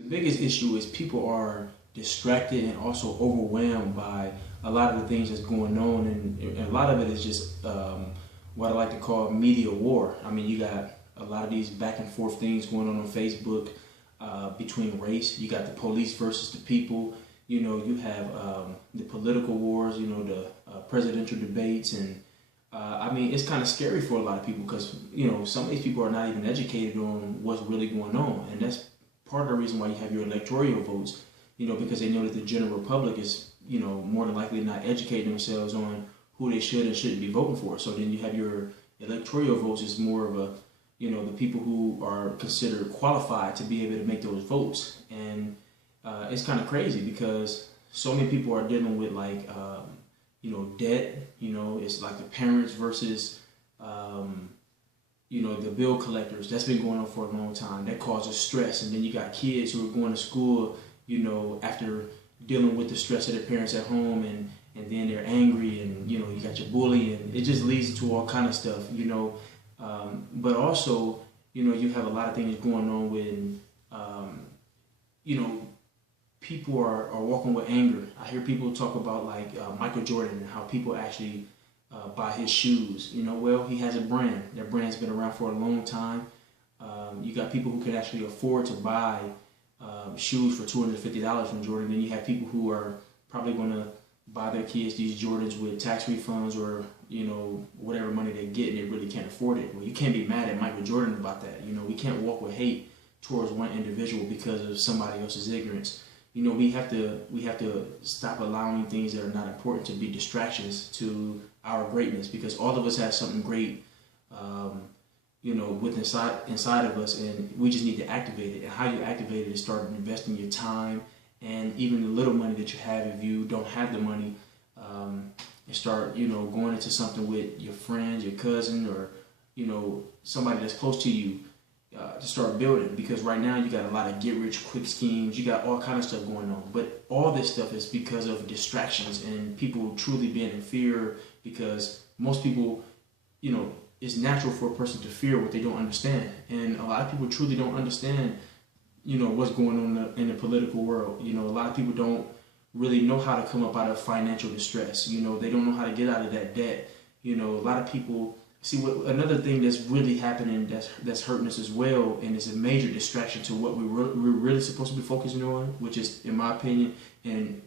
The biggest issue is people are distracted and also overwhelmed by a lot of the things that's going on, and a lot of it is just what I like to call media war. I mean, you got a lot of these back and forth things going on Facebook between race. You got the police versus the people. You know, you have the political wars. You know, the presidential debates, and I mean, it's kind of scary for a lot of people because you know some of these people are not even educated on what's really going on, and that's part of the reason why you have your electoral votes, you know, because they know that the general public is, you know, more than likely not educating themselves on who they should and shouldn't be voting for. So then you have your electoral votes is more of a, you know, the people who are considered qualified to be able to make those votes. And it's kind of crazy because so many people are dealing with like, you know, debt, you know, it's like the parents versus, you know, the bill collectors. That's been going on for a long time. That causes stress. And then you got kids who are going to school, you know, after dealing with the stress of their parents at home, and then they're angry, and, you know, you got your bullying. It just leads to all kind of stuff, you know. But also, you know, you have a lot of things going on when, you know, people are walking with anger. I hear people talk about like Michael Jordan and how people actually buy his shoes. You know, well, he has a brand. That brand's been around for a long time. You got people who can actually afford to buy shoes for $250 from Jordan. Then you have people who are probably going to buy their kids these Jordans with tax refunds or, you know, whatever money they get, and they really can't afford it. Well, you can't be mad at Michael Jordan about that. You know, we can't walk with hate towards one individual because of somebody else's ignorance. You know, we have to stop allowing things that are not important to be distractions to our greatness, because all of us have something great, you know, inside of us, and we just need to activate it. And how you activate it is start investing your time and even the little money that you have. If you don't have the money, and start, you know, going into something with your friends, your cousin, or, you know, somebody that's close to you, to start building. Because right now you got a lot of get rich quick schemes, you got all kind of stuff going on, but all this stuff is because of distractions and people truly being in fear, because most people, you know, it's natural for a person to fear what they don't understand, and a lot of people truly don't understand, you know, what's going on in the political world. You know, a lot of people don't really know how to come up out of financial distress. You know, they don't know how to get out of that debt. You know, a lot of people see what another thing that's really happening that's hurting us as well, and it's a major distraction to what we're really supposed to be focusing on, which is, in my opinion, and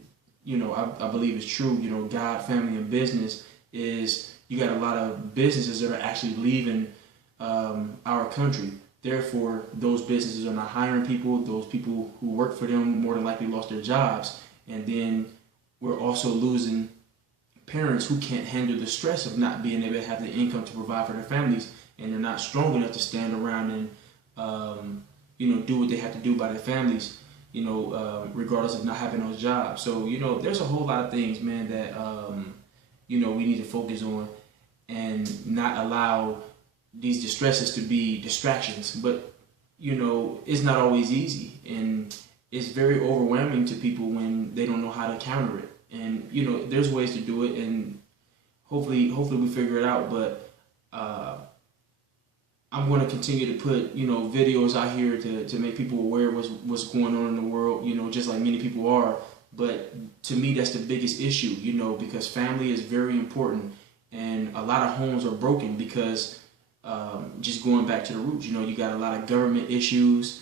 you know, I believe it's true. You know, God, family, and business is, you got a lot of businesses that are actually leaving our country. Therefore, those businesses are not hiring people. Those people who work for them more than likely lost their jobs, and then we're also losing parents who can't handle the stress of not being able to have the income to provide for their families, and they're not strong enough to stand around and you know, do what they have to do by their families, you know, regardless of not having those jobs. So, you know, there's a whole lot of things, man, that you know, we need to focus on and not allow these distresses to be distractions. But, you know, it's not always easy, and it's very overwhelming to people when they don't know how to counter it. And, you know, there's ways to do it, and hopefully we figure it out. But I'm going to continue to put, you know, videos out here to make people aware of what's going on in the world, you know, just like many people are. But to me, that's the biggest issue, you know, because family is very important, and a lot of homes are broken because just going back to the roots, you know, you got a lot of government issues.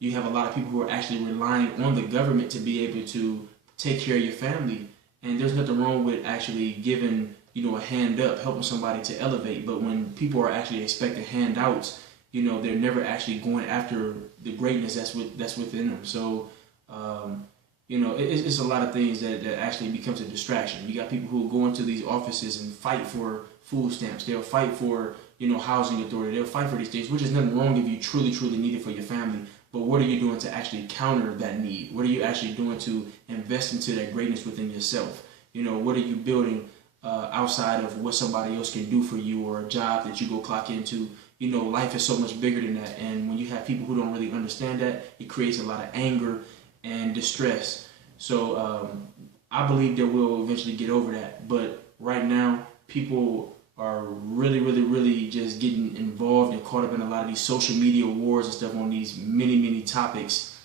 You have a lot of people who are actually relying on the government to be able to take care of your family. And there's nothing wrong with actually giving, you know, a hand up, helping somebody to elevate. But when people are actually expecting handouts, you know, they're never actually going after the greatness that's within them. So, you know, it's a lot of things that actually becomes a distraction. You got people who go into these offices and fight for food stamps. They'll fight for, you know, housing authority. They'll fight for these things, which is nothing wrong if you truly need it for your family. But what are you doing to actually counter that need? What are you actually doing to invest into that greatness within yourself? You know, what are you building outside of what somebody else can do for you, or a job that you go clock into? You know, life is so much bigger than that. And when you have people who don't really understand that, it creates a lot of anger and distress. So I believe that we'll eventually get over that. But right now, people are really just getting involved and caught up in a lot of these social media wars and stuff on these many topics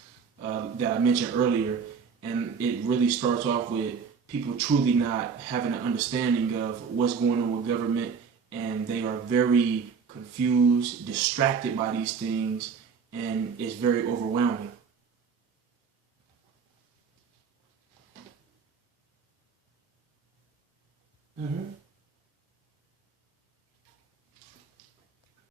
that I mentioned earlier, and it really starts off with people truly not having an understanding of what's going on with government, and they are very confused, distracted by these things, and it's very overwhelming. Mm-hmm.